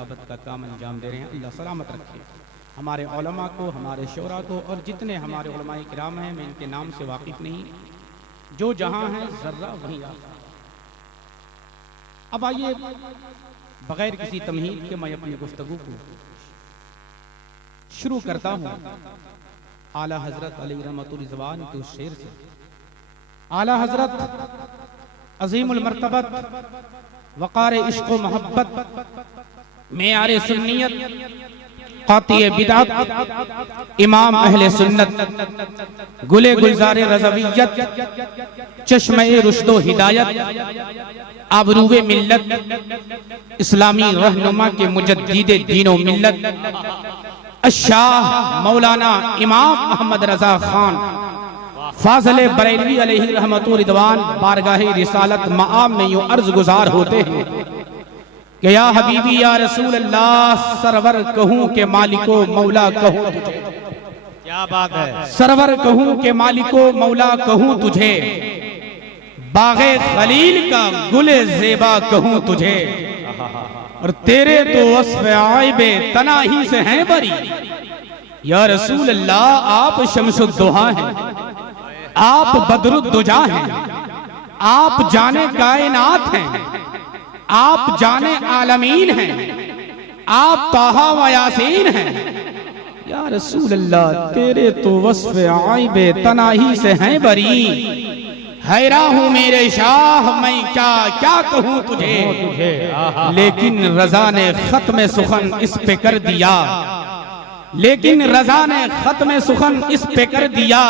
सहाबत का काम अंजाम दे रहे हैं। अल्लाह सलामत रखे हमारे उलमा को, हमारे शोरा को, और जितने हमारे उलमाए किराम हैं, मैं इनके नाम से वाकिफ़ नहीं, जो जहाँ हैं ज़र्रा वहीं आ। अब आइए बग़ैर किसी तमहीद के मैं अपनी गुफ्तगू को शुरू करता हूँ आला हज़रत अलैहि रहमतुल रिज़वान के उस शेर से। आला हज़रत अज़ीमुल मर्तबत वक़ार इश्क़ व मोहब्बत मेयारे सुन्नियत क़ातिए बिदअत इमाम अहले सुन्नत गुले गुलज़ारे रज़विय्यत चश्मे रुश्दो हिदायत आबरूए मिल्लत इस्लामी रहनुमा के मुजद्दिदे दीनो मिल्लत अशाह मौलाना इमाम अहमद रजा खान फाज़ले बरेलवी अलैहि रहमतुर रिदवान बारगाहे रिसालत मआब में यूं अर्ज गुजार होते हैं कि या हबीबी या रसूल अल्लाह, सरवर कहूँ के मालिको मौला कहूँ तुझे। क्या बात है। सरवर कहूँ के मालिको मौला कहूँ तुझे, बाग़े खलील का गुले ज़ेबा कहूँ तुझे, और तेरे तो वस्फ़ आइबे तनाही से हैं बरी। या रसूल अल्लाह, आप शम्सुद्दुहा हैं, आप बदरुद्दुजा हैं, आप जाने कायनात हैं, आप जाने आलमीन हैं, आप ताहा व यासीन हैं। या रसूल अल्लाह, तेरे तो वस्फ़ आइबे तनाही से हैं बरी। हैरान हूँ मेरे शाह, मैं क्या क्या कहूँ तुझे, लेकिन रज़ा ने ख़त्म सुखन इस पे कर दिया, लेकिन रज़ा ने ख़त्म सुखन इस पे कर दिया।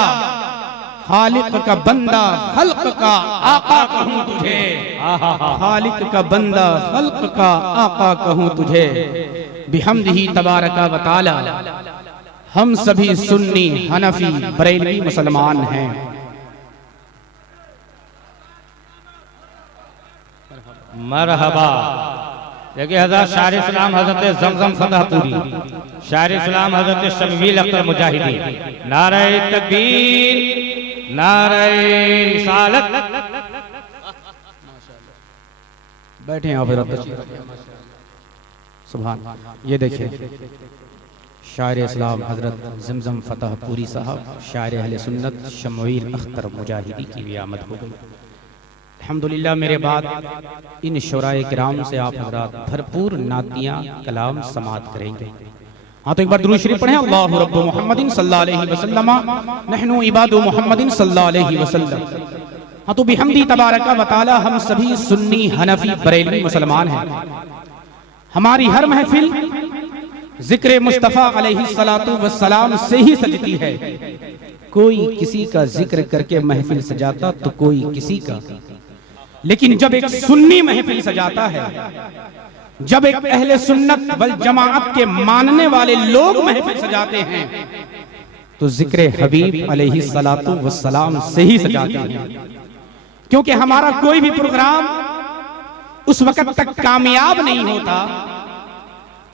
खालिक का बंदा खल्क का आका कहूँ तुझे, खालिक का बंदा खल्क का आका कहूँ तुझे। बिहम्दिही तबारका व तआला हम सभी सुन्नी हनफी बरेलवी मुसलमान हैं। मरहबा। देखिए हज़रत शायर इस्लाम हज़रत ज़मज़म फ़तहपुरी, शायर इस्लाम हज़रत शमील अख्तर मुजाहिदी, नारे तकबीर, नारे रिसालत। बैठे आप सुभान। ये देखिए शायर इस्लाम हज़रत ज़मज़म फ़तहपुरी साहब, शायर अहले सुन्नत शमील अख्तर मुजाहिदी की भी आमद हो गई। अल्हम्दुलिल्लाह मेरे बाद इन शोराए किराम से आप हज़रात भरपूर नातियाँ कलाम समात करेंगे। हाँ तो एक बार दुरूद शरीफ पढ़ें। अल्लाहु रब्बु मुहम्मदिन सल्लल्लाहु अलैहि वसल्लम नहनु इबादु मुहम्मदिन सल्लल्लाहु अलैहि वसल्लम। हाँ तो बिहम्दी तबारका व तआला हम सभी सुन्नी हनफी बरेलवी मुसलमान हैं। हमारी हर महफिल जिक्र मुस्तफ़ा अलैहि सलातु वस्सलाम से ही सजती है। कोई किसी का जिक्र करके महफिल सजाता तो कोई किसी का, लेकिन जब एक सुन्नी महफिल सजाता है, जब एक अहले सुन्नत वल जमाअत के मानने वाले लोग महफिल सजाते हैं, तो जिक्र हबीब अलैहि सलातु वस्सलाम से ही सजाते हैं। क्योंकि हमारा कोई भी प्रोग्राम उस वक्त तक कामयाब नहीं होता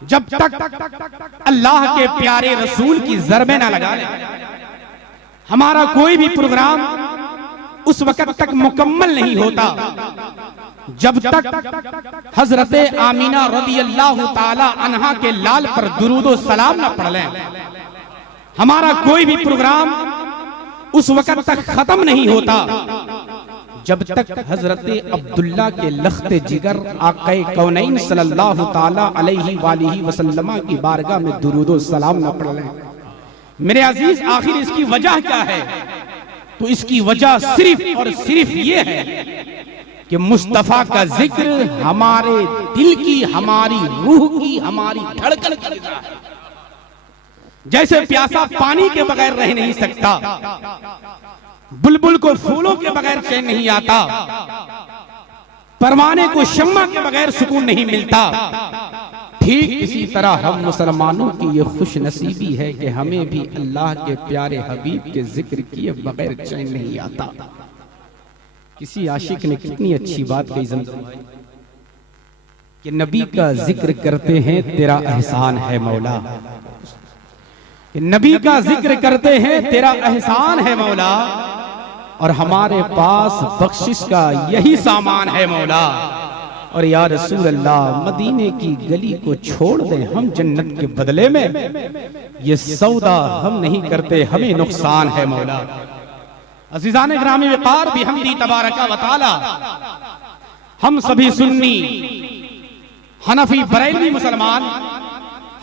जब तक अल्लाह के प्यारे रसूल की ज़रबे ना लगा ले। हमारा कोई भी प्रोग्राम उस वक्त तक मुकम्मल नहीं होता जब तक हजरत आमीना रज़ियल्लाहु ताला अन्हा के लाल पर दुरूद व सलाम न पढ़ लें। हमारा कोई भी प्रोग्राम उस वक्त तक खत्म नहीं होता जब तक हजरत अब्दुल्ला के लख्ते जिगर आक़ाए कौनैन सल्लल्लाहु ताला अलैहि वालिहि वसल्लम की बारगाह में दुरूद व सलाम न पढ़ लें। मेरे अजीज, आखिर इसकी वजह क्या है? तो इसकी वजह सिर्फ और सिर्फ ये है कि मुस्तफा का जिक्र हमारे दिल की, हमारी रूह की, हमारी धड़कन की ग़िज़ा है। जैसे प्यासा पानी के बगैर रह नहीं सकता, बुलबुल को फूलों के बगैर चैन नहीं आता, परवाने को शम्मा के बगैर सुकून नहीं मिलता, ठीक इसी तरह हम मुसलमानों की ये खुश नसीबी है कि हमें भी अल्लाह के प्यारे हबीब के जिक्र किए बगैर चैन नहीं आता। किसी आशिक ने कितनी अच्छी बात कही ज़मज़म कि नबी का जिक्र करते हैं तेरा एहसान है मौला, नबी का जिक्र करते हैं तेरा एहसान है मौला, और हमारे पास बख्शिश का यही सामान है मौला। और या रसूल अल्लाह मदीने की गली को छोड़ दें हम जन्नत के बदले में, ये सौदा हम नहीं करते, हमें नुकसान है मौला। अज़ीज़ान ग्रामी वक़ार बिहम्दी तबारका व तआला, हम सभी सुन्नी हनफी बरेलवी मुसलमान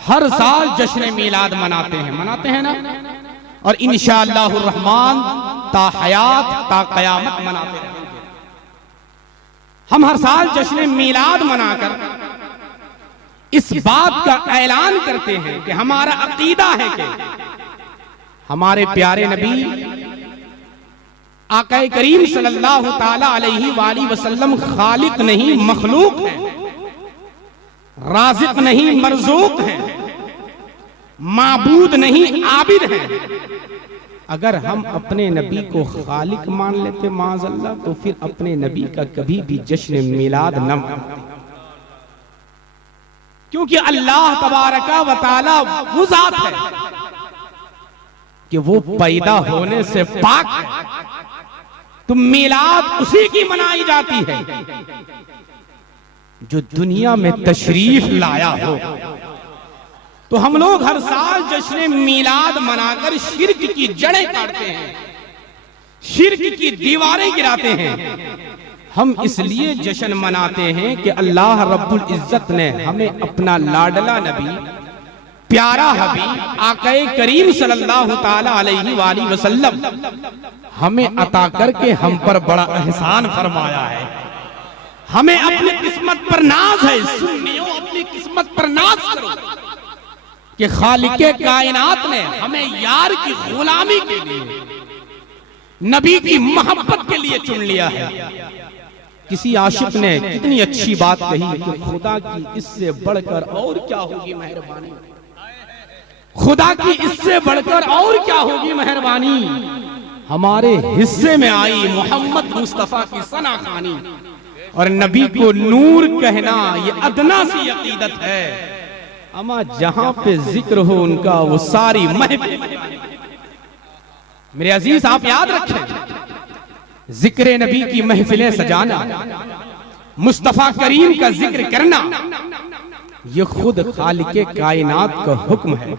हर साल जश्न मीलाद मनाते हैं ना, और इंशाअल्लाहुर रहमान ता हयात ता क़यामत मनाते रहेंगे। हम हर साल जश्न मीलाद मनाकर इस बात का ऐलान करते हैं कि हमारा अकीदा है कि हमारे प्यारे नबी आक़ाए करीम सल्लल्लाहु ताला अलैहि वाली वसल्लम खालिक नहीं मखलूक हैं, राज़िक नहीं मरज़ूक हैं, माबूद नहीं आबिद हैं। अगर हम अपने नबी को खालिक मान लेते माज़अल्लाह, तो फिर अपने नबी का कभी भी जश्न मिलाद न मनाते, क्योंकि अल्लाह तबारका व तआला वो ज़ात है कि वो पैदा होने से पाक है, तो मिलाद उसी की मनाई जाती है जो दुनिया में तशरीफ लाया हो। तो हम लोग हर साल जश्न मिलाद मनाकर शिर्क की जड़ें काटते हैं, शिर्क की दीवारें गिराते हैं। हम इसलिए जश्न मनाते हैं कि अल्लाह रब्बुल इज्जत ने हमें अपना लाडला नबी प्यारा हबीब आक़ाए करीम सल्लल्लाहु ताला अलैहि वाली वसल्लम हमें अता करके हम पर बड़ा एहसान फरमाया है। हमें अपनी किस्मत पर नाज है, सुन्नियों अपनी किस्मत पर नाज करो कि खालिके कायनात ने हमें यार की गुलामी के लिए, नबी की मोहब्बत के लिए चुन लिया है। किसी आशिक ने कितनी अच्छी बात कही कि खुदा की इससे बढ़कर और क्या होगी मेहरबानी, खुदा की इससे बढ़कर और क्या होगी मेहरबानी। हमारे हिस्से में आई मोहम्मद मुस्तफा की सना खानी, और नबी को नूर कहना ये अदना सी अकीदत है। अमा जहां पे जिक्र हो उनका वो सारी महफिल। मेरे अजीज आप याद रखें, जिक्र नबी की महफिलें सजाना, मुस्तफा करीम का जिक्र करना, ये खुद खालिके कायनात का हुक्म है।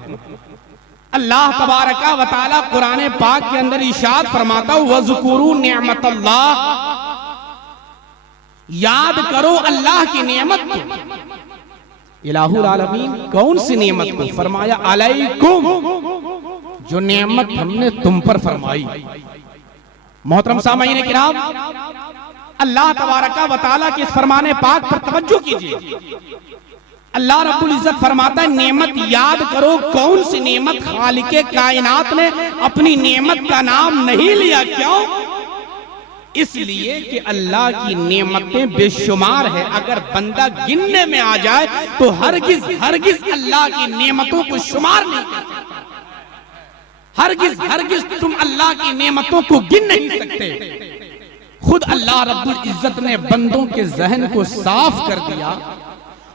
अल्लाह तबारका व तआला कुरान पाक के अंदर इरशाद फरमाता वज़कुरू निअमतल्लाह, याद करो अल्लाह की नेमत को। इलाहुल आलमीन कौन सी नेमत को? फरमाया अलैकुम, जो नेमत हमने तुम पर फरमाई। मोहतरम सामईन किराम, अल्लाह तबारका व तआला के इस फरमाने पाक पर तवज्जो कीजिए। अल्लाह रब्बुल इज्जत फरमाता है नेमत याद करो। कौन सी नेमत? खालिके कायनात ने अपनी नेमत का नाम नहीं लिया। क्यों? इसलिए कि अल्लाह की नेमतें बेशुमार है। अगर बंदा गिनने में आ जाए तो हरगिज हरगिज अल्लाह की नेमतों को शुमार नहीं कर सकता। हरगिज हरगिज तुम अल्लाह की नेमतों को गिन नहीं सकते। खुद अल्लाह रब्बुल इज्जत ने बंदों के जहन को साफ कर दिया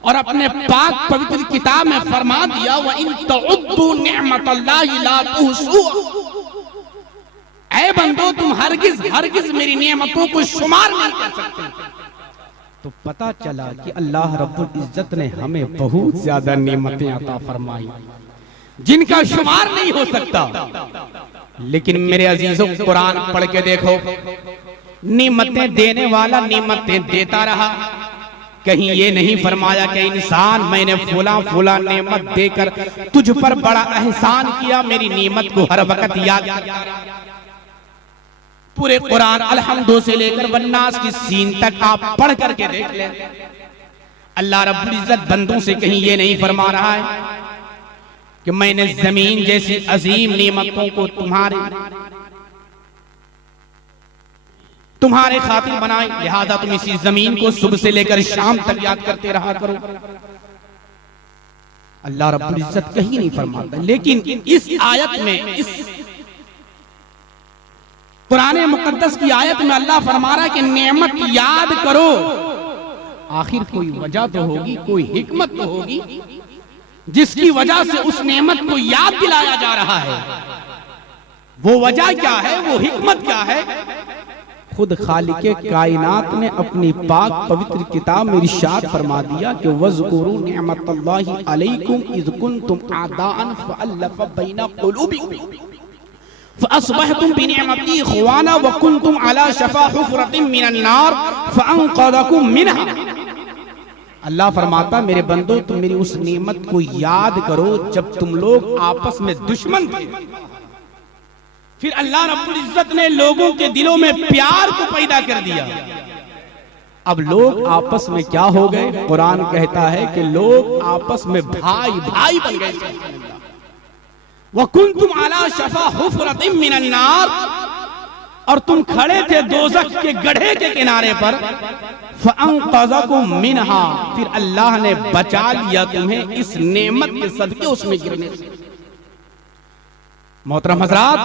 और अपने पाक पवित्र किताब में फरमा दिया व इन तउद्दू निअमतल्लाहि ला तुहसूहा। ऐ बंदो तुम हरगिज हरगिज मेरी नेमतों को शुमार नहीं कर सकते। तो पता चला कि अल्लाह रब्बुल इज्जत ने हमें बहुत ज्यादा नेमतें अता फरमाई जिनका शुमार नहीं हो सकता। लेकिन मेरे अजीजों, कुरान पढ़ के देखो, नेमतें देने वाला नेमतें देता रहा। कहीं ये नहीं फरमाया कि इंसान मैंने फुला फुला नेमत देकर तुझ पर बड़ा एहसान किया, मेरी नेमत को हर वक्त याद करता रहा। पूरे कुरान अलहम्दु से लेकर वन्नास की सीन तक आप पढ़ करके देख लें। अल्लाह रब्बुल इज्जत बंदों से कहीं ये नहीं फरमा रहा है कि मैंने जमीन जैसी अजीम नेमतों को तुम्हारे खातिर बनाई, लिहाजा तुम इसी जमीन को सुबह से लेकर शाम तक याद करते रहा करो। अल्लाह रब्बुल इज्जत कहीं नहीं फरमाता। लेकिन इस आयत में, इस कुरान मुकद्दस की आयत में अल्लाह फरमा रहा है कि नेमत याद करो। आखिर कोई वजह तो होगी, कोई हिकमत तो होगी जिसकी वजह से उस नेमत को याद दिलाया जा रहा है। वो वजह क्या है, वो हिकमत क्या है? खुद खालिके कायनात ने अपनी पाक पवित्र किताब में इरशाद फरमा दिया कि वज़कुरू निअमतल्लाहि अलैकुम इज़ कुंतुम आदाअन फ़अल्लफ़ बैना क़ुलूबिकुम फ़अस्बहतुम बिनिअमती इख़वाना व कुंतुम अला शफ़ा हुफ़रतिन मिनन नार फ़अन्क़ज़कुम मिनहा। अल्लाह फरमाता मेरे बंदो तुम मेरी उस नेमत को याद करो जब तुम लोग आपस में दुश्मन थे, फिर अल्लाह रब्बुल इज्जत ने लोगों के दिलों में प्यार को पैदा कर दिया। अब लोग आपस में क्या हो गए? कुरान कहता है कि लोग आपस में भाई भाई बन गए। वकुंतुम अला शफा हुफरतिन मिनन नार, और तुम खड़े थे दोज़ख के गड्ढे के किनारे पर। फ़अन्क़ज़कुम मिनहा, फिर अल्लाह ने बचा लिया तुम्हें इस नेमत के सदके उसमें गिरने से। मोहतरम हज़रात,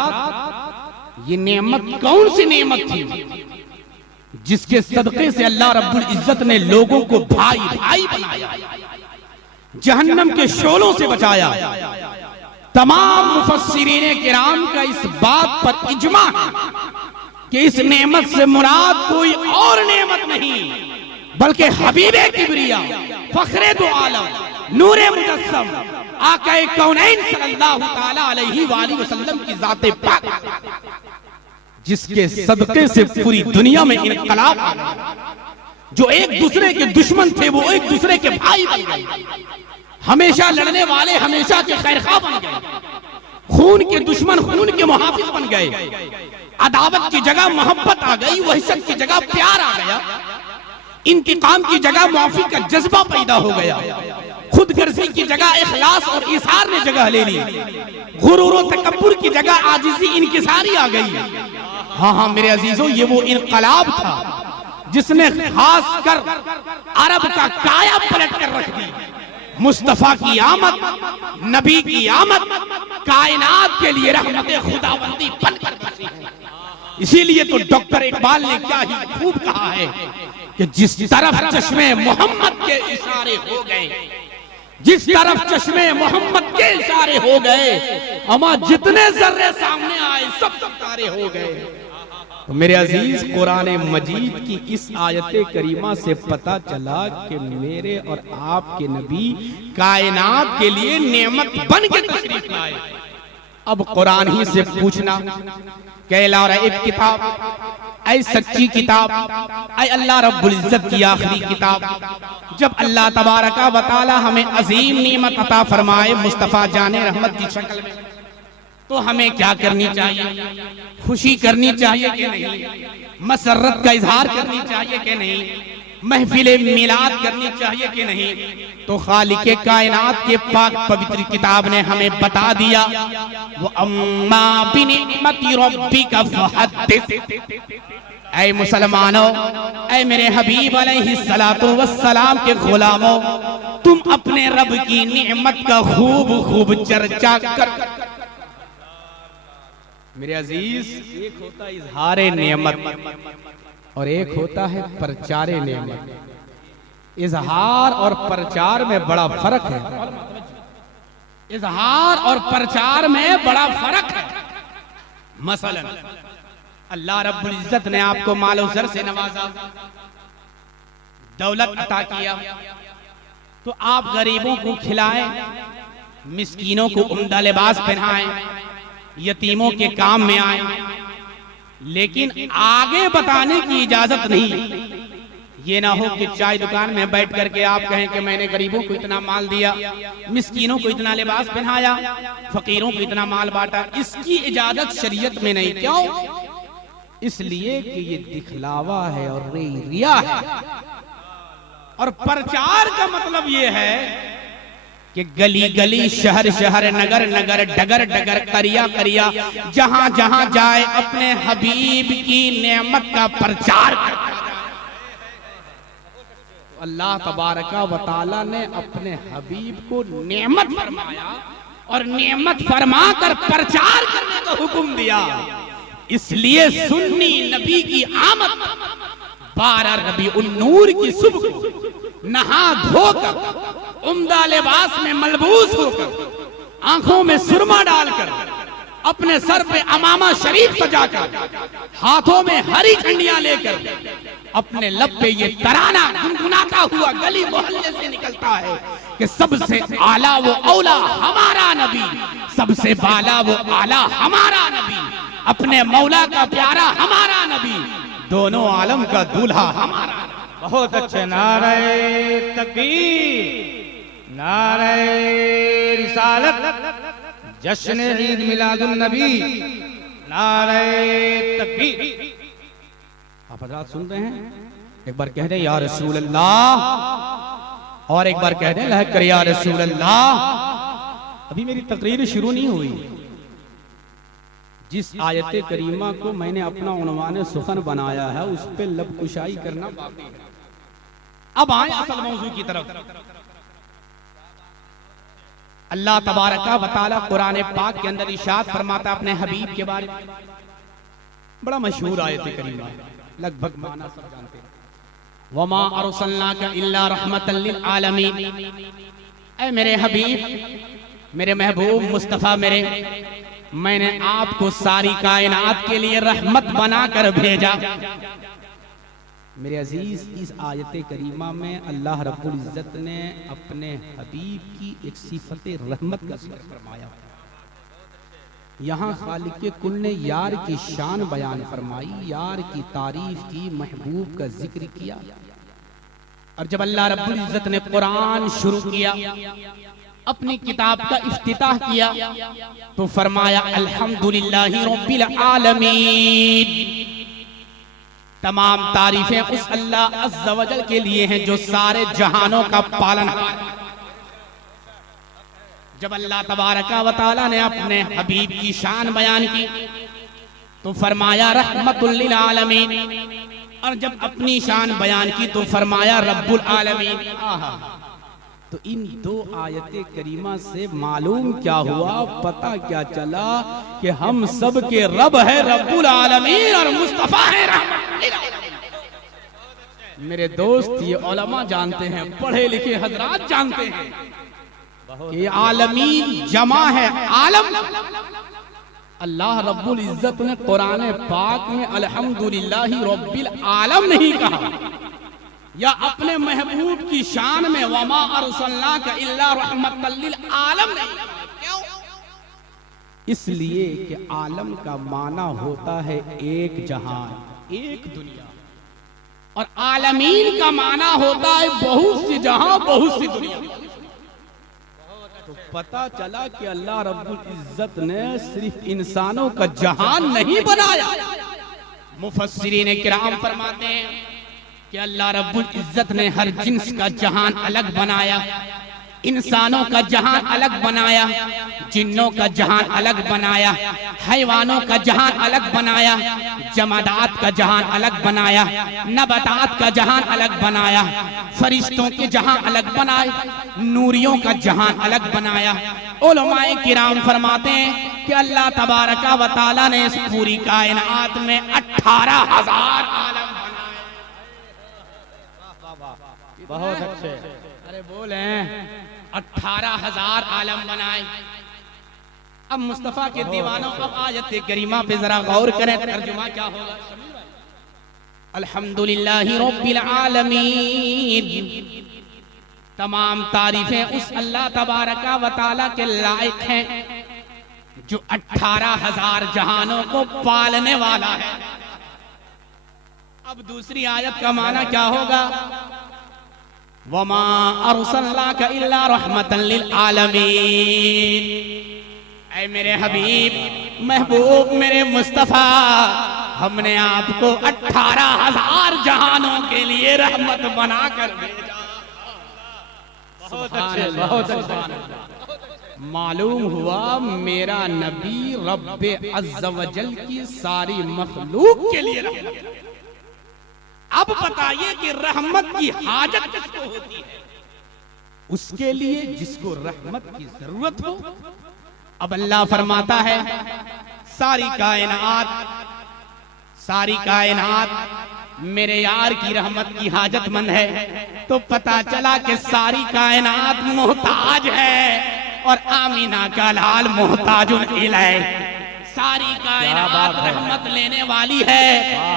ये नेमत कौन सी नेमत थी जिसके सदके से अल्लाह रब्बुल इज्जत ने लोगों को भाई भाई बनाया, जहन्नम के शोलों से बचाया। तमाम मुफस्सिरीन किराम का इस बात पर इजमा है कि इस नेमत से मुराद कोई और नेमत नहीं बल्कि हबीबे किबरिया, फखरे दो आलम, नूरे मुजस्सम, आक़ाए कौनैन सल्लल्लाहु ताला अलैहि वसल्लम की ज़ाते पाक, जिसके सदके से पूरी दुनिया में इनकलाब आ गया। जो एक दूसरे के दुश्मन थे वो एक दूसरे के भाई बन गए, हमेशा लड़ने वाले हमेशा के खैरखा बन गए, खून के दुश्मन खून के मुहाफिज बन गए, अदावत की जगह मोहब्बत आ गई, वहशत की जगह प्यार आ गया, इंतकाम की जगह माफी का जज्बा पैदा हो गया, खुदगर्जी की जगह इखलास और इसार ने जगह ले ली, गुरूर और तकब्बुर की जगह आजिज़ी इनकिसारी आ गई। हाँ मेरे अजीजों, ये वो इनकलाब था जिसने खास कर अरब का काया पलट कर रख दी। मुस्तफा की आमद, नबी की आमद कायनात के लिए रहमते खुदाबंदी बनकर बसी है। इसीलिए तो डॉक्टर इकबाल ने क्या ही खूब कहा है कि जिस तरफ चश्मे मोहम्मद के इशारे हो गए, जिस तरफ चश्मे मोहम्मद के इशारे हो गए, अमा जितने जर्रे सामने आए सब तारे हो गए। तो मेरे अजीज, कुरान मजीद की इस आयत करीमा से पता चला कि मेरे और आपके नबी कायनात के लिए नेमत बन के तशरीफ लाए। अब कुरान ही से पूछना एक किताब, ऐ सच्ची किताब, ऐ अल्लाह रब्बुल इज्जत की आखिरी किताब, जब अल्लाह तबारका व तआला हमें अजीम नेमत अता फरमाए मुस्तफा जाने रहमत की शक्ल में, तो हमें क्या करनी चाहिए? खुशी करनी चाहिए कि नहीं? मसरत का इजहार करनी चाहिए कि नहीं? महफिले मिलाद करनी चाहिए कि नहीं? तो खालिके कायनात के पाक पवित्र किताब ने हमें बता दिया, वो अम्मा बिनिअमति रब्बिका फहद्दिस। ऐ मुसलमानों, ऐ मेरे हबीब अलैहिस्सलातु वस्सलाम के गुलामों, तुम अपने रब की नेमत का खूब खूब चर्चा कर। मेरे अजीज, एक होता है इजहारे नेमत और एक होता है प्रचारे नेमत। इजहार और प्रचार में बड़ा फर्क है। इजहार और प्रचार में बड़ा फर्क है। मसलन अल्लाह रब्बुल इज्जत ने आपको मालो ज़र से नवाजा, दौलत अता किया, तो आप गरीबों को खिलाएं, मिस्कीनों को उम्दा लिबास पहनाएं, यतीमों के काम में आए, लेकिन आगे बताने की इजाजत नहीं। ये ना हो कि चाय दुकान में बैठ करके आप कहें कि मैंने गरीबों को इतना माल दिया, मिस्कीनों को इतना लिबास पहनाया, फकीरों को इतना माल बांटा। इसकी इजाजत शरीयत में नहीं। क्यों? इसलिए कि ये दिखलावा है और रिया है। और प्रचार का मतलब ये है कि गली गली, शहर शहर, नगर नगर, डगर डगर, करिया करिया, जहां जहां जाए अपने हबीब की नेमत का प्रचार करता है। अल्लाह तबारका व तआला ने अपने हबीब को नेमत फरमाया और नेमत फरमा कर प्रचार करने का हुक्म दिया। इसलिए सुन्नी नबी की आमद 12 रबीउन नूर की सुबह को नहा धोकर, उम्दा लिबास में मलबूस होकर, आंखों में सुरमा डालकर, अपने सर पे अमामा शरीफ सजाकर, हाथों में हरी झंडियां लेकर, अपने लब पे ये तराना गुनगुनाता हुआ गली मोहल्ले से निकलता है कि सबसे आला वो औला हमारा नबी, सबसे बाला वो आला हमारा नबी, अपने मौला का प्यारा हमारा नबी, दोनों आलम का दूल्हा हमारा। बहुत अच्छे। नारे तकबीर, नारे रिसालत, जश्न ईद मिलादुन नबी, नारे तकबीर। आप हज़रात सुन रहे हैं? एक बार कह दें या रसूल अल्लाह, और एक बार कह दें लहक कर या रसूल अल्लाह। अभी मेरी तकरीर शुरू नहीं हुई। जिस आयत करीमा को मैंने अपना उन्वान सुखन बनाया है उस पे लब कुशाई करना बाकी है। अब आए असल मौजू की तरफ। अल्लाह तबारका व तआला कुरान पाक के अंदर इरशाद फरमाता अपने हबीब के बारे में, बड़ा मशहूर आयत करीमा, लगभग माना सब जानते हैं। वमा अरसलनाका इल्ला रहमतल लिल आलमीन। ऐ मेरे हबीब, मेरे महबूब मुस्तफ़ा, मैंने आपको सारी कायनात के लिए रहमत बनाकर भेजा। मेरे अजीज, इस आयत करीमा में अल्लाह रब्बुल इज्जत ने अपने हबीब की एक सिफत रहमत का जिक्र फरमाया। यहाँ खालिक कुल ने यार की शान बयान फरमाई, यार की तारीफ की, महबूब का जिक्र किया। और जब अल्लाह रब्बुल इज्जत ने कुरान शुरू किया, अपनी किताब का इफ्तिताह किया, तो फरमाया अल्हम्दुलिल्लाहि रब्बिल आलमीन। तमाम तारीफें उस अल्लाह अज़्ज़ा वजल के लिए हैं जो सारे जहानों का पालनहार। जब अल्लाह तबारका व तआला ने अपने हबीब की शान बयान की तो फरमाया रहमतुल लिल आलमीन, और जब अपनी शान बयान की तो फरमाया रब्बुल आलमीन। तो इन दो आयत करीमा से मालूम क्या हुआ, पता क्या चला कि हम सब के रब है रब्बुल आलमीन और मुस्तफा है रहमत लिल आलमीन। मेरे दोस्त, ये उलमा जानते हैं, पढ़े लिखे हजरात जानते हैं कि आलमीन जमा है आलम। अल्लाह रब्बुल इज्जत ने कुरान पाक में अल्हम्दुलिल्लाहि रब्बिल आलम नहीं कहा, या अपने महबूब की शान में वमा अरसलनाका इल्ला रहमतल लिल आलम नहीं। क्यों? इसलिए कि आलम का माना होता है एक जहान, एक दुनिया, और आलमीन का माना होता है बहुत सी जहां, बहुत सी दुनिया। तो पता चला कि अल्लाह रब्बुल इज्जत ने सिर्फ इंसानों का जहान नहीं बनाया। मुफस्सिरीन किराम फरमाते हैं कि अल्लाह रब्बुल इज्जत ने हर जिन्स का जहान अलग बनाया, इंसानों का जहान अलग बनाया, जिन्नों का जहान अलग बनाया, हैवानों का जहान अलग बनाया, जमादात का जहान अलग बनाया, नबातात का जहान अलग बनाया, फरिश्तों के जहान अलग बनाए, नूरियों का जहान अलग बनाया। उलमाए किराम फरमाते हैं कि अल्लाह तबारका व तआला ने इस पूरी कायनात में 18,000 आलम। बहुत अच्छे। अरे बोले 18,000 आलम बनाए। अब मुस्तफा के दीवानों, अब आयत करीमा पे जरा गौर करें, तर्जुमा क्या होगा। अल्हम्दुलिल्लाहि रब्बिल आलमीन। तमाम तारीफें उस अल्लाह तबारका व तआला के लायक हैं जो 18,000 जहानों को पालने वाला है। अब दूसरी आयत का माना क्या होगा, वमा अरसलनाका इल्ला रहमतन लिल आलमीन। ऐ मेरे हबीब, महबूब, मेरे मुस्तफा, हमने आपको 18,000 जहानों के लिए रहमत बनाकर भेजा। बहुत अच्छे, बहुत अच्छे। मालूम हुआ मेरा नबी रब्बे अज़्ज़ा वजल की सारी मखलूक के लिए रहमत। अब बताइए कि रहमत की हाजत किसको होती है? उसके लिए जिसको रहमत की जरूरत हो। अब अल्लाह फरमाता है सारी कायनात मेरे यार की रहमत की हाजतमंद है। तो पता चला कि सारी कायनात मोहताज है और आमीना का लाल मोहताजुल इलैह। सारी कायनात रहमत लेने वाली है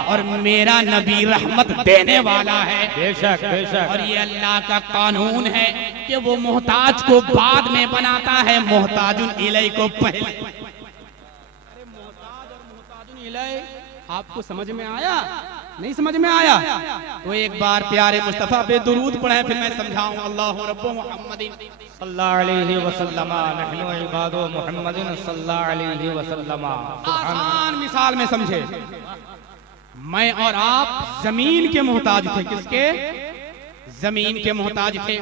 और मेरा नबी रहमत देने वाला है। बेशक बेशक। और ये अल्लाह का कानून है कि वो मोहताज को बाद में बनाता है, मोहताजुन इलै को पहले। अरे मोहताज और मोहताजुन इलै आपको समझ में आया? नहीं समझ में आया तो एक बार प्यारे मुस्तफा पे दुरूद पढ़े, फिर मैं समझाऊं। अल्लाहु रब्बु मुहम्मदिन सल्लल्लाहु अलैहि वसल्लम नहनु इबादु मुहम्मदिन सल्लल्लाहु अलैहि वसल्लम। आसान मिसाल में समझे, मैं और आप जमीन के मोहताज थे। किसके? जमीन के मोहताज थे।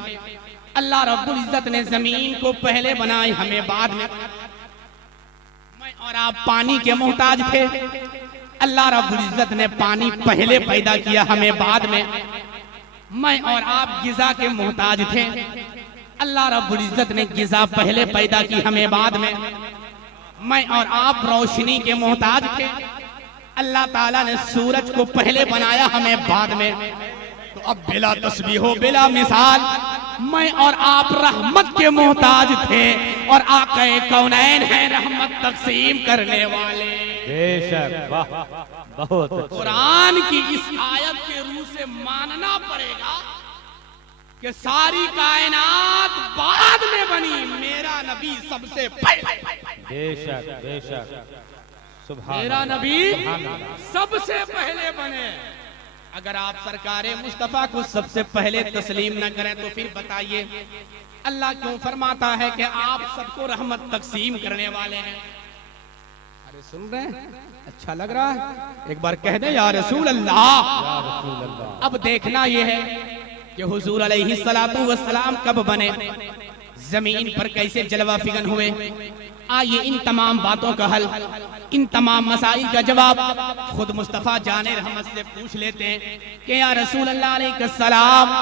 अल्लाह रब्बुल इज्जत ने जमीन को पहले बनाई, हमें बाद में। मैं और आप पानी के मोहताज थे। अल्लाह रब्बुल इज्जत ने पानी पहले पैदा किया, हमें बाद में। मैं और आप गिजा के मोहताज थे। अल्लाह रब्बुल इज्जत ने गिजा पहले पैदा की, हमें बाद में। मैं और आप रोशनी के मोहताज थे। अल्लाह ताला ने सूरज को पहले बनाया, हमें बाद में। तो अब बिला तस्बीह हो बिला मिसाल, मैं और आप रहमत के मोहताज थे और आक़े कौनैन है रहमत तक़सीम करने वाले। बेशक, वाह, बहुत अच्छे। कुरान की इस आयत के रूह से मानना पड़ेगा कि सारी कायनात बाद में बनी, मेरा नबी सबसे पहले। बेशक बेशक, सुभान मेरा अल्लाह, नबी सुभान अल्लाह। सबसे पहले बने। अगर आप सरकारे मुस्तफा को सबसे पहले तस्लीम न करें तो फिर बताइए अल्लाह क्यों फरमाता है कि आप सबको रहमत तकसीम करने वाले हैं? अरे सुन रहे हैं? अच्छा लग रहा है? एक बार कह दे या रसूल अल्लाह। अब देखना यह है कि हुजूर अलैहिस्सलातु वस्सलाम कब बने, जमीन पर कैसे जलवा फिगन हुए। आइए इन तमाम बातों का हल, इन तमाम मसाइल का जवाब खुद मुस्तफ़ा जाने रहमत से पूछ लेते हैं कि या रसूल अल्लाह अलैहिस्सलाम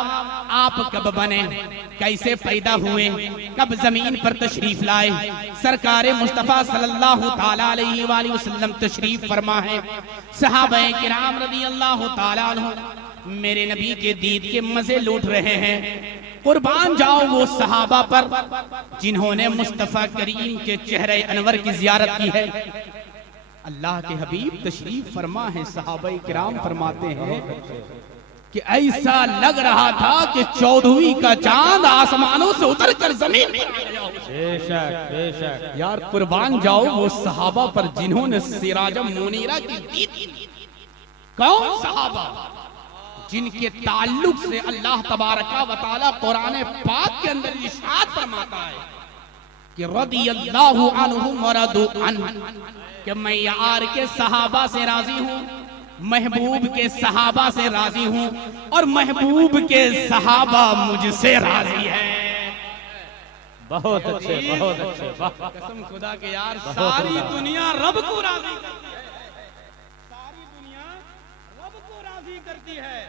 आप कब बने, कैसे पैदा हुए, कब जमीन पर तशरीफ लाए। सरकारे मुस्तफ़ा सल्लल्लाहु ताला अलैहि वसल्लम तशरीफ फरमा है। सहाबाए किराम रज़ियल्लाहु ताला अन्हुम मेरे नबी के दीद के मजे लूट रहे हैं। कुर्बान जाओ वो सहाबा पर जिन्होंने मुस्तफ़ा करीम के चेहरे अनवर की जियारत की है। अल्लाह के हबीब तशरीफ फरमा है। सहाबाए किराम फरमाते हैं कि ऐसा लग रहा था कि 14वीं का चांद आसमानों से उतरकर जमीन में आ गया हो। बेशक बेशक। यार कुर्बान जाओ वो सहाबा पर जिन्होंने सिराजम मुनीरा की दीद। कौन सहाबा? जिनके ताल्लुक से अल्लाह तबारका व तआला कुरान पाक के अंदर इरशाद फरमाता है कि रदियल्लाहु अन्हुम व रदू अन, कि मैं यार के सहाबा से राजी हूँ, महबूब के सहाबा से राजी हूँ और महबूब के सहाबा मुझसे राजी है। बहुत अच्छे, बहुत अच्छे, वाह। कसम खुदा के यार, सारी दुनिया रब को राजी करती है, सारी दुनिया रब को राजी करती है।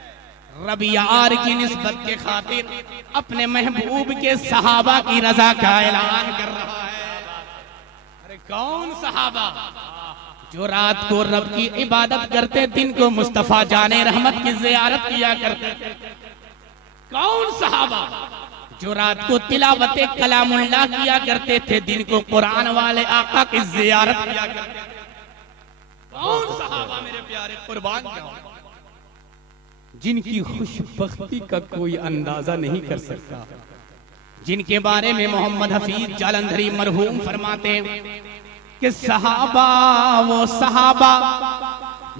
रब यार की निस्बत के खातिर अपने महबूब के सहाबा की रजा का ऐलान कर रहा है। अरे कौन सहाबा? जो रात को रब की इबादत करते, दिन को मुस्तफा जाने रहमत की जियारत किया करते। कौन सहाबा? जो रात को तिलावत कलामुल्लाह किया करते थे, दिन को कुरान वाले आका की जियारत किया करते। कौन सहाबा मेरे प्यारे? कुर्बान जाओ, जिनकी खुशबख्ती का कोई अंदाजा नहीं कर सकता, जिनके बारे में मोहम्मद हफीज जालंधरी मरहूम फरमाते कि सहाबा वो सहाबा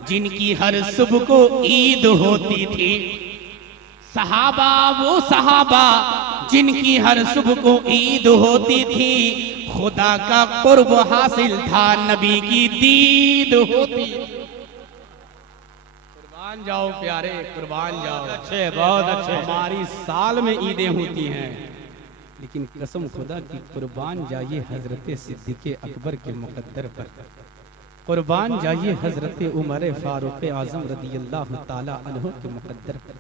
जिनकी हर सुबह को ईद होती थी। सहाबा वो सहाबा जिनकी हर सुबह को ईद होती थी। खुदा का कुर्ब हासिल था, नबी की दीद होती। कुर्बान जाओ प्यारे, कुर्बान जाओ। अच्छे, बहुत अच्छे। हमारी साल में ईदें होती हैं, लेकिन कसम खुदा की कुर्बान जाइए हजरत सिद्दीक़ अकबर के मुकद्दर पर। कुर्बान जाइए हजरत उमर फारूक आजम रदियल्लाहु ताला अन्हु के मुकद्दर पर।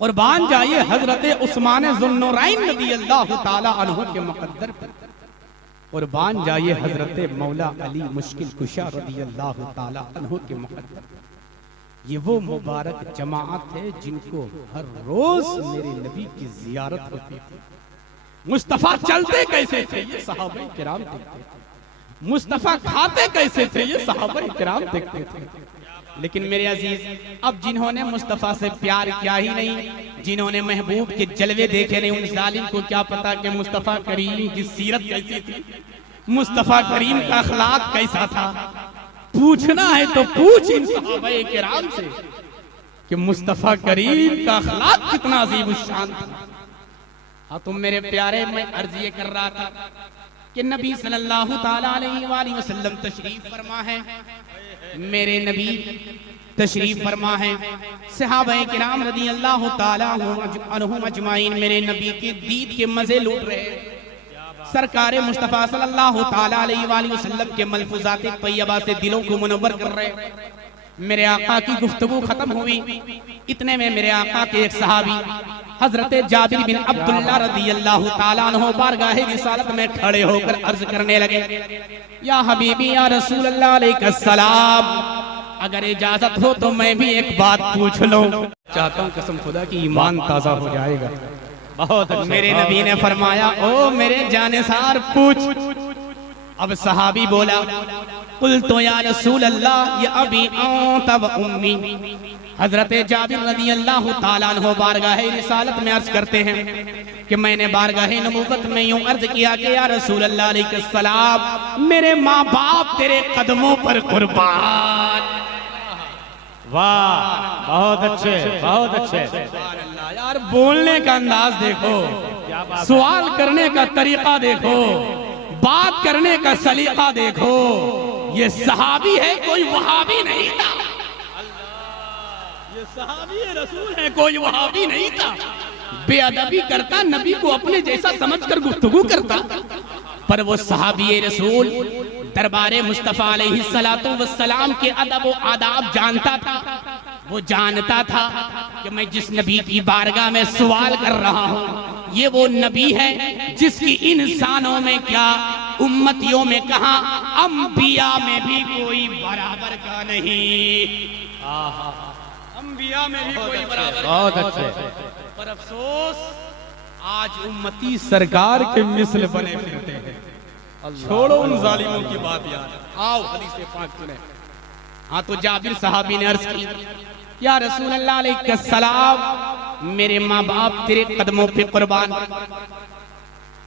कुर्बान जाइए हजरत उस्मान ज़ुन्नुरैन रदियल्लाहु ताला अन्हु के मुकद्दर पर। कुर्बान जाइए हजरत मौला अली मुश्किल कुशा रदियल्लाहु ताला अन्हु के मुकद्दर पर। ये वो मुबारक जमाअत है जिनको हर रोज मेरे नबी की जियारत होती थी। मुस्तफा चलते कैसे थे ये सहाबा किराम देखते थे। मुस्तफा खाते कैसे थे ये सहाबा इकराम देखते थे। लेकिन मेरे अजीज, अब जिन्होंने मुस्तफा से प्यार किया ही नहीं, जिन्होंने महबूब के जलवे देखे नहीं, उन जालिम को क्या पता कि मुस्तफा करीम की सीरत कैसी थी, मुस्तफा करीम का अखलाक कैसा था। पूछना है तो पूछ इन सहाबा इकराम से कि मुस्तफा करीम का अखलाक कितना अजीब शान था। हाँ, तुम मेरे प्यारे, मैं अर्ज ये कर रहा था कि नबी सल्लल्लाहु ताला अलैहि वसल्लम तशरीफ फरमा है, मेरे नबी तशरीफ फरमा है, सहाबाए किराम रज़ी अल्लाह ताला अन्हुम अजमाइन मेरे नबी के दीद के मजे लूट रहे हैं। सरकारे मुस्तफ़ा सल्लल्लाहु ताला अलैहि वसल्लम के मलफूज़ात तैयबा से दिलों को मुनव्वर कर रहे हैं। मेरे आका की गुफ्तगू खत्म हुई, इतने में मेरे आका के एक सहाबी हजरत जाबिर बिन अब्दुल्लाह रज़ियल्लाहु ताला अन्हु बारगाहे रिसालत में खड़े होकर अर्ज करने लगे, या हबीबी या रसूल अल्लाह अलैहिस्सलाम, अगर इजाजत हो तो मैं भी एक बात पूछ लूं। चाहता हूं कसम खुदा की ईमान ताजा हो जाएगा। बहुत मेरे नबी ने फरमाया, ओ मेरे जानेसार पूछ। अब सहाबी बोला, कुल तो या रसूल अल्लाह या अबी अंत व उम्मी। हजरत जाबिर रज़ियल्लाहु ताला अन्हु बारगाहे रिसालत में अर्ज करते हैं कि मैंने बारगाहे नबूवत में यूं अर्ज किया कि या रसूल अल्लाह अलैहिस्सलाम, मेरे माँ बाप तेरे कदमों पर कुर्बान। वाह, बहुत अच्छे, बहुत अच्छे। यार बोलने का अंदाज देखो, सवाल करने का तरीका देखो, बात करने का सलीका देखो। ये सहाबी है, कोई वहाबी नहीं था। ये सहाबी रसूल है, कोई वहाबी नहीं था। बेअदबी करता, नबी को अपने जैसा समझकर गुफ्तगू करता, पर वो सहाबी रसूल दरबारे मुस्तफा अलैहिस्सलातु वस्सलाम के अदब व आदाब जानता था। वो जानता था कि मैं जिस नबी की बारगाह में सवाल कर रहा हूँ, ये वो नबी है जिसकी इंसानों में क्या, उम्मतियों में कहा, अंबिया में भी कोई बराबर का नहीं। अंबिया में भी कोई बराबर, बहुत अच्छे। पर अफसोस आज उम्मती सरकार के मिसल बने फिरते हैं। छोड़ो उन जालिमों की बात यार, आओ हदीस पाक सुने। हाँ, तो जाबिर सहाबी ने अर्ज की, या रसूल अल्लाह अलैहिस्सलाम, मेरे माँ बाप तेरे कदमों पे कुर्बान।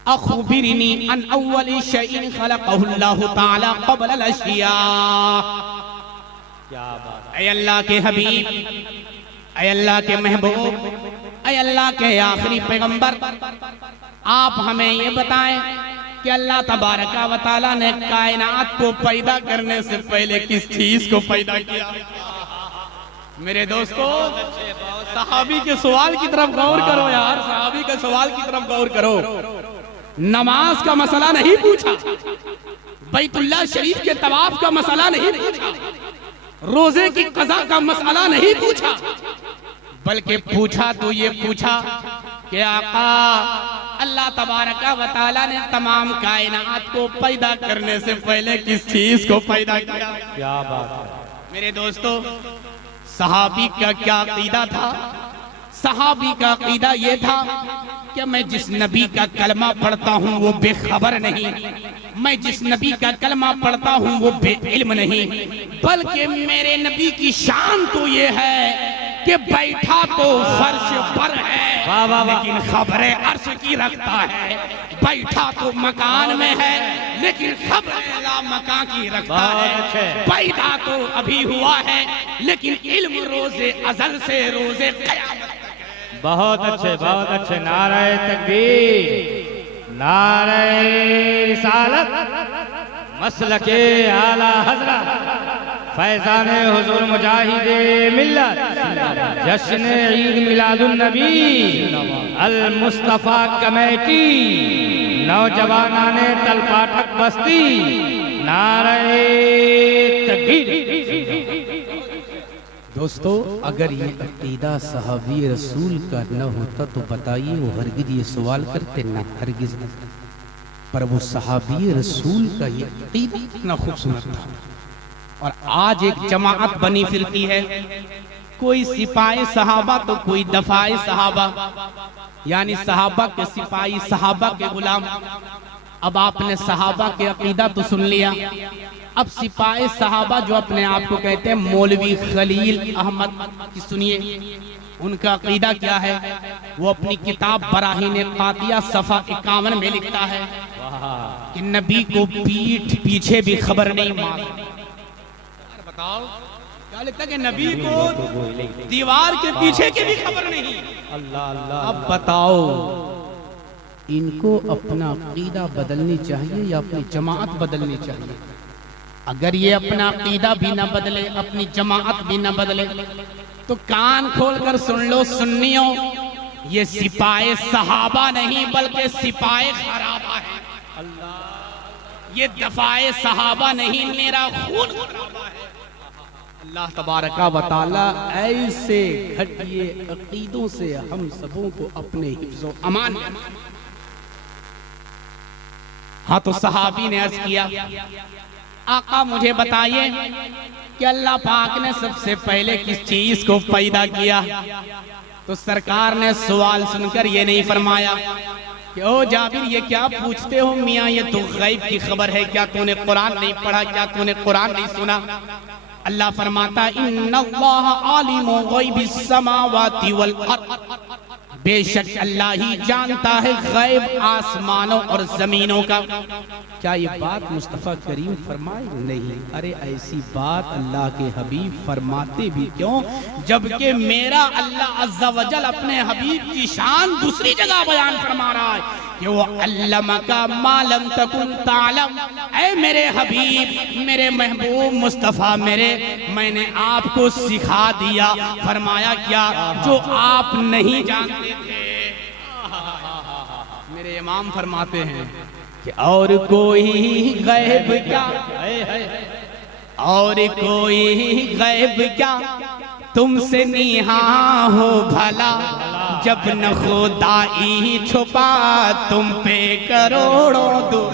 अखबिरनी अन अव्वली शैइन खलक़हुल्लाहु ताला क़ब्ल अल अशिया। क्या बात। ऐ अल्लाह के हबीब, ऐ अल्लाह के महबूब, ऐ अल्लाह के आखिरी पैगंबर, आप हमें ये बताएं कि अल्लाह तबारका व तआला ने कायनात को पैदा करने से पहले किस चीज को पैदा किया। मेरे दोस्तों, सहाबी के सवाल की तरफ गौर करो यार, सहाबी के सवाल की तरफ गौर करो। नमाज का मसला नहीं पूछा, बैतुल्लाह शरीफ के तवाफ का मसला नहीं पूछा, रोजे की कज़ा का मसला नहीं पूछा, बल्कि पूछा तो ये पूछा कि आका अल्लाह तबारका व तआला ने तमाम कायनात को पैदा करने से पहले किस चीज को पैदा किया। क्या बात है। मेरे दोस्तों, सहाबी का क्या अकीदा था? सहाबी का अकीदा ये था कि मैं जिस नबी का कलमा पढ़ता हूँ वो बेखबर नहीं, मैं जिस नबी का कलमा पढ़ता हूँ वो बेइल्म नहीं, बल्कि मेरे नबी की शान तो ये है कि बैठा तो फर्श पर है, लेकिन खबरें अर्श की रखता है। बैठा तो मकान में है, लेकिन खबरें ला मकान की रखता है। पैदा तो अभी हुआ है, लेकिन इल्म रोजे अज़ल से रोजे क़यामत। बहुत अच्छे, बहुत अच्छे। नारे तकबीर, नारे रिसालत, मसलके आला हज़रत फैज़ाने हुज़ूर मुजाहिदे मिल्लत, जश्न ईद मिलादुन नबी अल मुस्तफ़ा कमेटी, नौजवानाने तलपाठक बस्ती, नारे तकबीर। दोस्तों, अगर ये अकीदा सहाबी रसूल का न होता तो बताइए वो हरगिज ये सवाल करते ना, हरगिज। पर वो सहाबी रसूल का ये अकीदा इतना खूबसूरत था। और आज एक जमाअत बनी फिरती है, कोई सिपाही सहाबा तो कोई दफाए सहाबा, यानी सहाबा के सिपाही, सहाबा के गुलाम। अब आपने सहाबा के अकीदा तो सुन लिया, अब सिपाही सहाबा जो अपने आप को कहते हैं मौलवी खलील अहमद की सुनिए, उनका अकीदा क्या है। वो अपनी किताब बराहीन कातिया सफ़ा 51 में लिखता है कि नबी को पीठ पीछे भी खबर नहीं मालूम। बताओ क्या लिखता है कि नबी को दीवार के पीछे की भी खबर नहीं। अल्लाह अल्लाह। अब बताओ इनको अपना अकीदा बदलनी चाहिए या अपनी जमात बदलनी चाहिए? अगर ये अपना अकीदा भी न बदले, अपनी जमात भी न बदले, तो कान खोलकर सुन लो सुन्नियों, ये सिपाही सहाबा नहीं बल्कि सिपाही खराबा है। ये दफाए सहाबा नहीं, मेरा खून खराबा है। अल्लाह तबारका व तआला ऐसे घटिए अकीदों से हम सबों को अपने हिफ्ज़ो अमान में। हाँ, तो सहाबी ने अर्ज किया, आका मुझे बताइए कि अल्लाह पाक ने सबसे पहले किस चीज को पैदा किया? तो सरकार ने सवाल सुनकर ये नहीं फरमाया कि ओ जाबिर ये क्या पूछते हो मियाँ, ये तो गैब की खबर है, क्या तूने कुरान नहीं पढ़ा, क्या तूने कुरान नहीं सुना? अल्लाह फरमाता इन्नल्लाह आलिमु गैबिस समावाति वल अर्द, बेशक अल्लाह ही जानता है गैब आसमानों और जमीनों का। क्या ये बात मुस्तफ़ा करीम फरमाए? नहीं। अरे ऐसी बात अल्लाह के हबीब फरमाते भी क्यों, जबकि मेरा अल्लाह अज़्ज़ा वजल अपने हबीब की शान दूसरी जगह बयान फरमा रहा है कि वो अल्लमका मा लम तकुन तालम। ऐ मेरे हबीब, मेरे महबूब मुस्तफ़ा मैंने आपको सिखा दिया। फरमाया क्या? जो आप नहीं जानते थे। मेरे इमाम फरमाते हैं कि और कोई गैब क्या, और कोई गैब क्या तुमसे निहा हो भला, जब न खुदाई छुपा तुम पे करोड़ों दूर।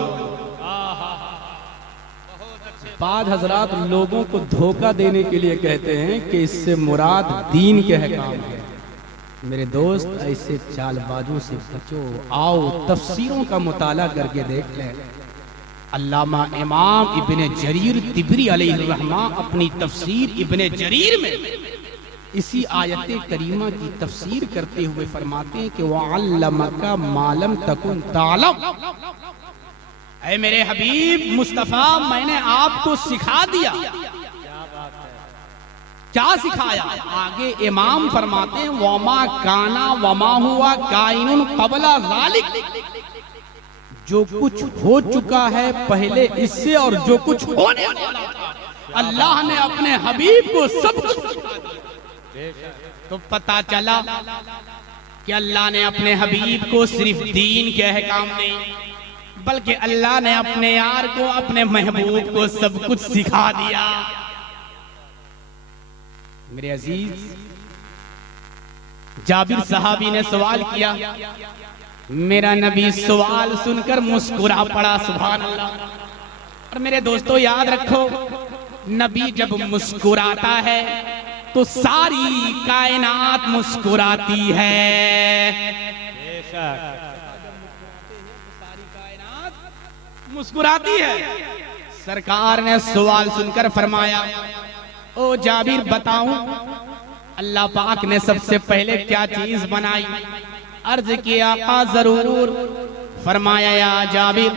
बाद हजरात लोगों को धोखा देने के लिए कहते हैं कि इससे मुराद दीन के अहकाम है। मेरे दोस्त, ऐसे चालबाजों से बचो। आओ तफसीरों का मुताला करके देख लें। अल्लामा इमाम इब्ने जरीर तिबरी अलैहिर्रहमा अपनी तफसीर इब्ने जरीर में इसी आयत करीमा की तफसीर करते हुए फरमाते हैं कि वअल्लमका मालम तकुन तालम। ऐ मेरे हबीब मुस्तफ़ा, मैंने आपको सिखा दिया। क्या सिखाया? आगे इमाम फरमाते हैं वमा काना वमा हुआ काइनुन क़ब्ला ज़ालिक, जो कुछ हो चुका है पहले इससे और जो कुछ होने वाला था, अल्लाह ने अपने हबीब को सब कुछ सिखा दिया। तो पता चला कि अल्लाह ने अपने हबीब को सिर्फ दीन के अहकाम नहीं, बल्कि अल्लाह ने अपने यार को, अपने महबूब को सब कुछ सिखा दिया। मेरे अजीज, जाबिर सहाबी ने सवाल किया, मेरा नबी सवाल सुनकर मुस्कुरा पड़ा। सुभान अल्लाह। और मेरे दोस्तों याद रखो, नबी जब मुस्कुराता है तो सारी कायनात मुस्कुराती है। सारी कायनात मुस्कुराती है। सरकार ने सवाल सुनकर फरमाया, ओ जाबिर बताऊं, अल्लाह पाक ने सबसे पहले क्या चीज बनाई? अर्ज किया, आ जरूर। फरमाया, या जाबिर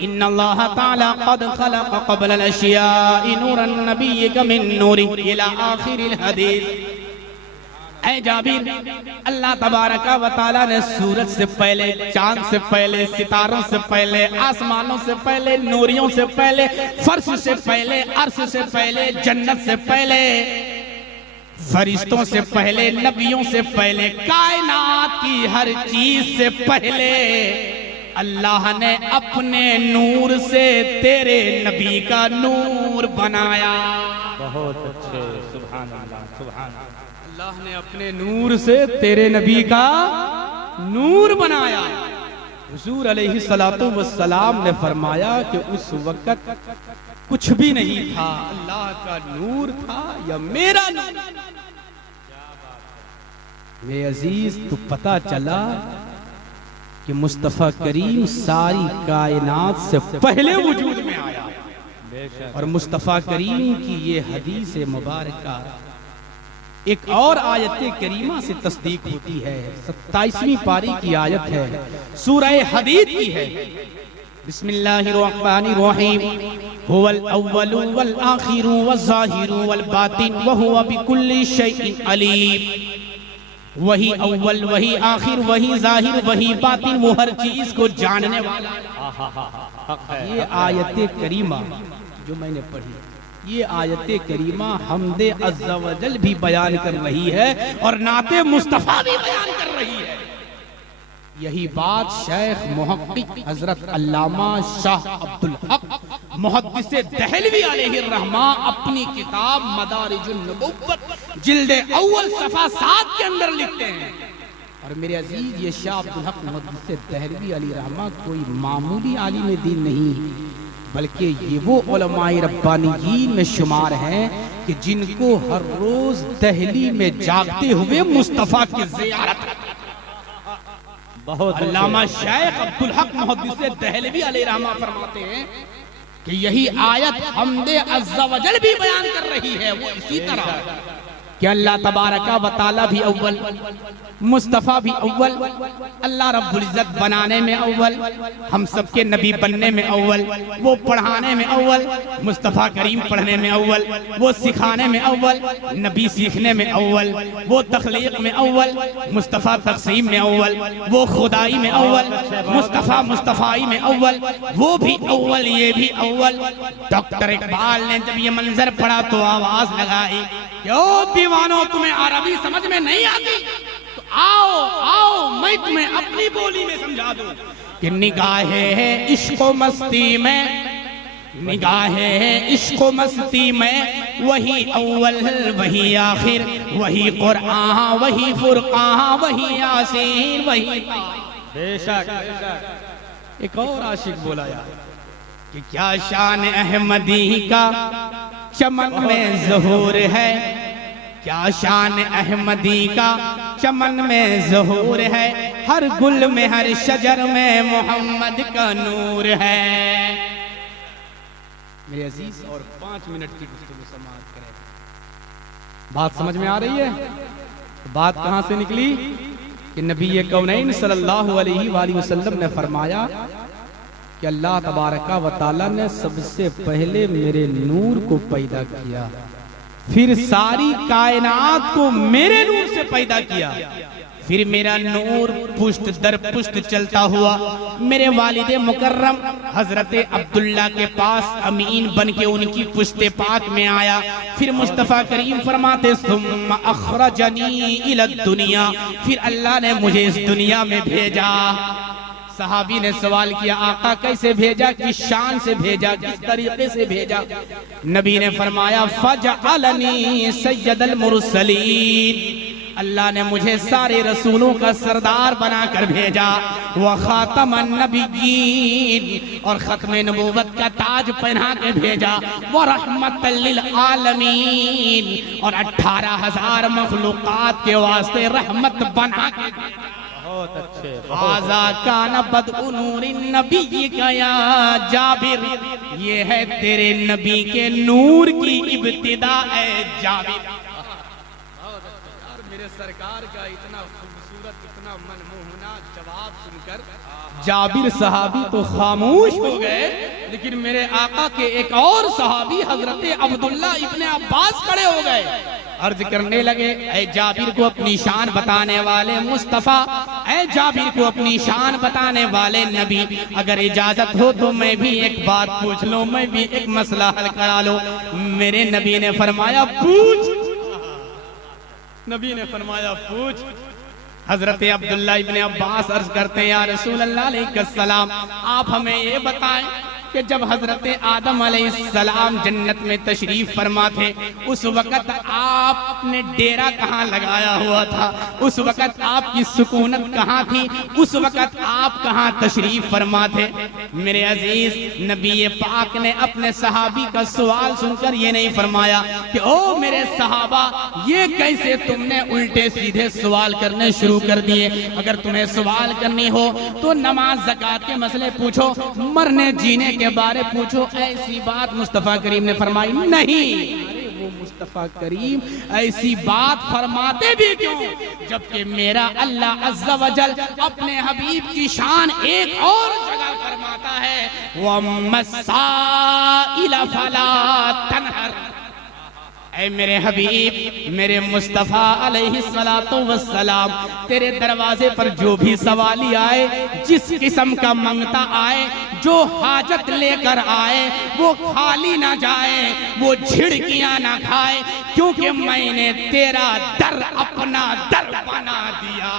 इन्नल्लाह ताला क़द ख़लक़ क़ब्ल अल-अशियाइ नूरन नबिय्यिका मिन नूरि इला आखिरिल हदीस। ऐ जाबिर, अल्लाह तबारका व तआला ने सूरज से पहले, चांद से पहले, सितारों से पहले, आसमानों से पहले, नूरियों से पहले, फर्श से पहले, अर्श से पहले, जन्नत से पहले, फरिश्तों से पहले, नबियों से पहले, कायनात की हर चीज से पहले अल्लाह ने अपने नूर से तेरे नबी का नूर बनाया। बहुत अच्छे, सुभान अल्लाह, सुभान अल्लाह। अल्लाह ने अपने नूर से तेरे नबी का नूर बनाया। हुजूर अलैहि सलातो वस्सलाम ने फरमाया कि उस वक्त कुछ भी नहीं था, अल्लाह का नूर था या मेरा नूर। मेरे अजीज, तो पता चला कि कि मुस्तफ़ा करीम सारी कायनात से पहले वजूद में आया और मुस्तफ़ा करीम की ये हदीस मुबारका एक और आयत करीमा से तस्दीक होती है। 27वीं पारी की आयत है, सूरह हदीद की है। बिस्मिल्लाहिर्रहमानिर्रहीम हुवल अव्वलु वल आखिरु वज़ ज़ाहिरु वल बातिन व हुवा बिकुल्लि शैइन अलीम। वही अव्वल, वही आखिर, वही जाहिर, वही बातिन, वो हर चीज को जानने वाला। ये आयत करीमा जो मैंने पढ़ी, ये आयत करीमा हमदे अज़्ज़ा वजल भी बयान कर रही है और नाते मुस्तफ़ा भी बयान कर रही है। यही बात शेख मुहक्किक हजरत अल्लामा शाह अब्दुल हक मुहद्दिसे दहलवी अलैहिर्रहमा अपनी किताब मदारिजुन नबुव्वत जिल्द अव्वल सफ़ा 7 के अंदर लिखते हैं। और मेरे अजीज, ये शाह अब्दुल हक मुहद्दिसे दहलवी अलैहिर्रहमा कोई मामूली आलिम दीन नहीं, बल्कि ये वो उलमाए रब्बानियीन में शुमार हैं कि जिनको हर रोज दहली में जागते हुए मुस्तफ़ा की ज़ियारत। बहुत अल्लामा शेख अब्दुल हक मुहद्दिस दहलवी अलैहिर्रहमा फरमाते हैं कि यही आयत हमदे अज़्ज़ा वजल भी बयान कर रही है। वो इसी तरह कि अल्लाह तबारका व तआला भी अव्वल, मुस्तफ़ा भी अव्वल, अल्लाह रब्बुल इज़्ज़त बनाने में अव्वल, हम सबके नबी बनने में अव्वल, वो पढ़ाने में अव्वल, मुस्तफ़ा करीम पढ़ने में अव्वल, वो सिखाने में अव्वल, नबी सीखने में अव्वल, वो तख्लीक में अव्वल, मुस्तफ़ा तक़सीम में अव्वल, वो खुदाई में अव्वल, मुस्तफ़ा मुस्तफ़ाई में अव्वल, वो भी अव्वल, ये भी अव्वल। डॉक्टर इकबाल ने जब ये मंजर पढ़ा तो आवाज लगाई, क्यों दीवानों तुम्हें अरबी समझ में नहीं आती, तो आओ आओ मैं तुम्हें अपनी बोली में समझा दूं कि निगाहें हैं इश्क मस्ती में, निगाहें हैं इश्क मस्ती में, वही अव्वल वही आखिर, वही कुरआन वही फुरकान वही यासीन वही। बेशक एक और आशिक बोला यार कि क्या शान अहमदी का चमन में ज़हूर है, क्या शान अहमदी का चमन में ज़हूर है, हर गुल में हर शजर में मोहम्मद का नूर है। मेरे अजीज, और 5 मिनट की गुफ्तगू समाप्त करें। बात समझ में आ रही है? तो बात कहां से निकली कि नबी कौनैन सल्लल्लाहु अलैहि वसल्लम ने फरमाया कि अल्लाह तबारका व तआला ने सबसे पहले मेरे नूर को पैदा किया, फिर सारी कायनात को मेरे नूर से पैदा किया, फिर मेरा नूर पुष्ट दर पुष्ट चलता हुआ मेरे वालिद मुकर्रम हजरत अब्दुल्ला के पास अमीन बन के उनकी पुश्ते पाक में आया। फिर मुस्तफ़ा करीम फरमाते सुम्मा अखरजनी इला दुनिया, फिर अल्लाह ने मुझे इस दुनिया में भेजा। सहाबी ने सवाल किया, आका कैसे भेजा, किस शान से भेजा, किस तरीके से भेजा? नबी ने फरमाया फजअलनी सय्यदल मुरसलीन, अल्लाह ने मुझे सारे रसूलों का सरदार बनाकर भेजा। व खातमन नबिय्यीन, और खत्मे नबूवत का ताज पहना के भेजा। व रहमतल लिल आलमीन, और 18,000 मखलूकात के वास्ते रहमत बना के। बहुत अच्छे। आजा काना बदउनूरिन नबी का या जाबिर, ये है तेरे नबी के नूर की इब्तिदा है जाबिर। मेरे सरकार का इतना खूबसूरत, इतना मनमोहना जवाब सुनकर जाबिर सहाबी तो खामोश हो गए, लेकिन मेरे आका के एक और सहाबी हजरत अब्दुल्ला इब्ने अब्बास खड़े हो गए, अर्ज करने लगे, ऐ जाबिर को अपनी शान बताने वाले मुस्तफ़ा, ऐ जाबिर को अपनी शान बताने वाले नबी, अगर इजाजत हो तो मैं भी एक बात पूछ लूं, मैं भी एक मसला हल करा लो। मेरे नबी ने फरमाया पूछ, नबी ने फरमाया पूछ। हजरत अब्दुल्ला इब्ने अब्बास अर्ज करते हैं, या रसूल अल्लाह अलैहिस्सलाम, आप हमें ये बताएं कि जब हजरत आदम अलैहिस्सलाम जन्नत में तशरीफ फरमा थे, उस वक़्त आपने डेरा कहाँ लगाया हुआ था, उस वक़्त आपकी सुकूनत कहाँ थी, उस वक़्त आप कहाँ तशरीफ फरमा थे। मेरे अजीज, नबी पाक ने अपने सहाबी का सवाल सुनकर ये नहीं फरमाया कि ओ मेरे सहाबा, ये कैसे तुमने उल्टे सीधे सवाल करने शुरू कर दिए। अगर तुम्हें सवाल करनी हो तो नमाज ज़कात के मसले पूछो, मरने जीने के बारे पूछो। ऐसी बात मुस्तफ़ा करीम ने फरमाई नहीं। अरे वो मुस्तफ़ा करीम ऐसी बात फरमाते भी क्यों, जबकि मेरा अल्लाह अज़्ज़ा वजल अपने हबीब की शान एक और जगह फरमाता है, वम्मस्साइल फला तनहर। ऐ मेरे हबीब, मेरे मुस्तफ़ा अलैहिस्सलातु वस्सलाम, तेरे दरवाजे पर जो भी सवाली आए, जिस किस्म का मंगता आए, जो हाजत लेकर आए, वो खाली ना जाए, वो झिड़कियां ना खाए, क्योंकि मैंने तेरा दर अपना दर बना दिया।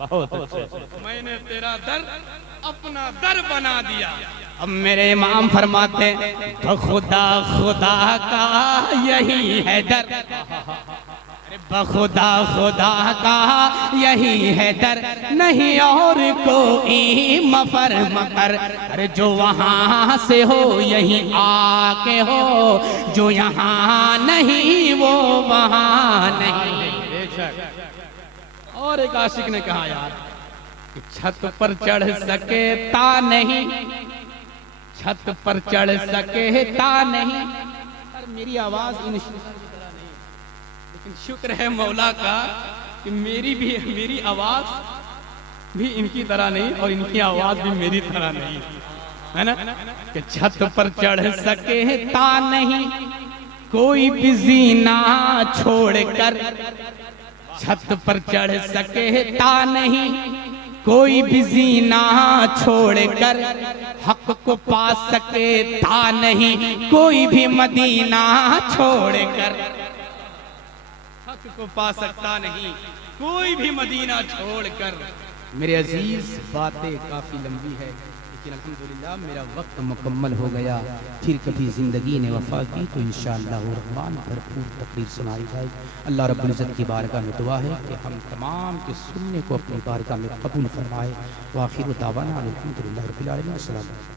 बहुत अच्छे। मैंने तेरा दर अपना दर बना दिया। अब मेरे इमाम फरमाते बखुदा खुदा का यही है दर, बखुदा खुदा का यही है दर, नहीं और कोई मफर मकर। अरे जो वहाँ से हो यहीं आके हो, जो यहाँ नहीं वो वहाँ नहीं। और एक आशिक ने कहा यार कि छत पर चढ़ सके ता नहीं, छत पर चढ़ सके ता नहीं। और मेरी आवाज इन लेकिन शुक्र है मौला का कि मेरी आवाज भी इनकी तरह नहीं और इनकी आवाज भी मेरी तरह नहीं, है ना। कि छत पर चढ़ सके ता नहीं, कोई भी जीना छोड़कर, छत पर चढ़ सके ता नहीं, कोई भी जीना छोड़कर, हक को पा सके ता नहीं, कोई भी मदीना छोड़कर। हक को पा सकता नहीं कोई भी मदीना छोड़कर। मेरे अजीज, बातें काफी लंबी है, लेकिन अल्हम्दुलिल्लाह मेरा वक्त मुकम्मल हो गया। फिर कभी ज़िंदगी ने वफ़ा की तो इंशाअल्लाह रहमान भरपूर तकरीर सुनाई जाएगी। अल्लाह रब्बुल इज़्ज़त की बारगाह में दुआ है कि हम तमाम के सुनने को अपनी बारगाह में कबूल फरमाए। व आखिर दावाना अल्हम्दुलिल्लाह रब्बिल आलमीन। अस्सलाम वालेकुम।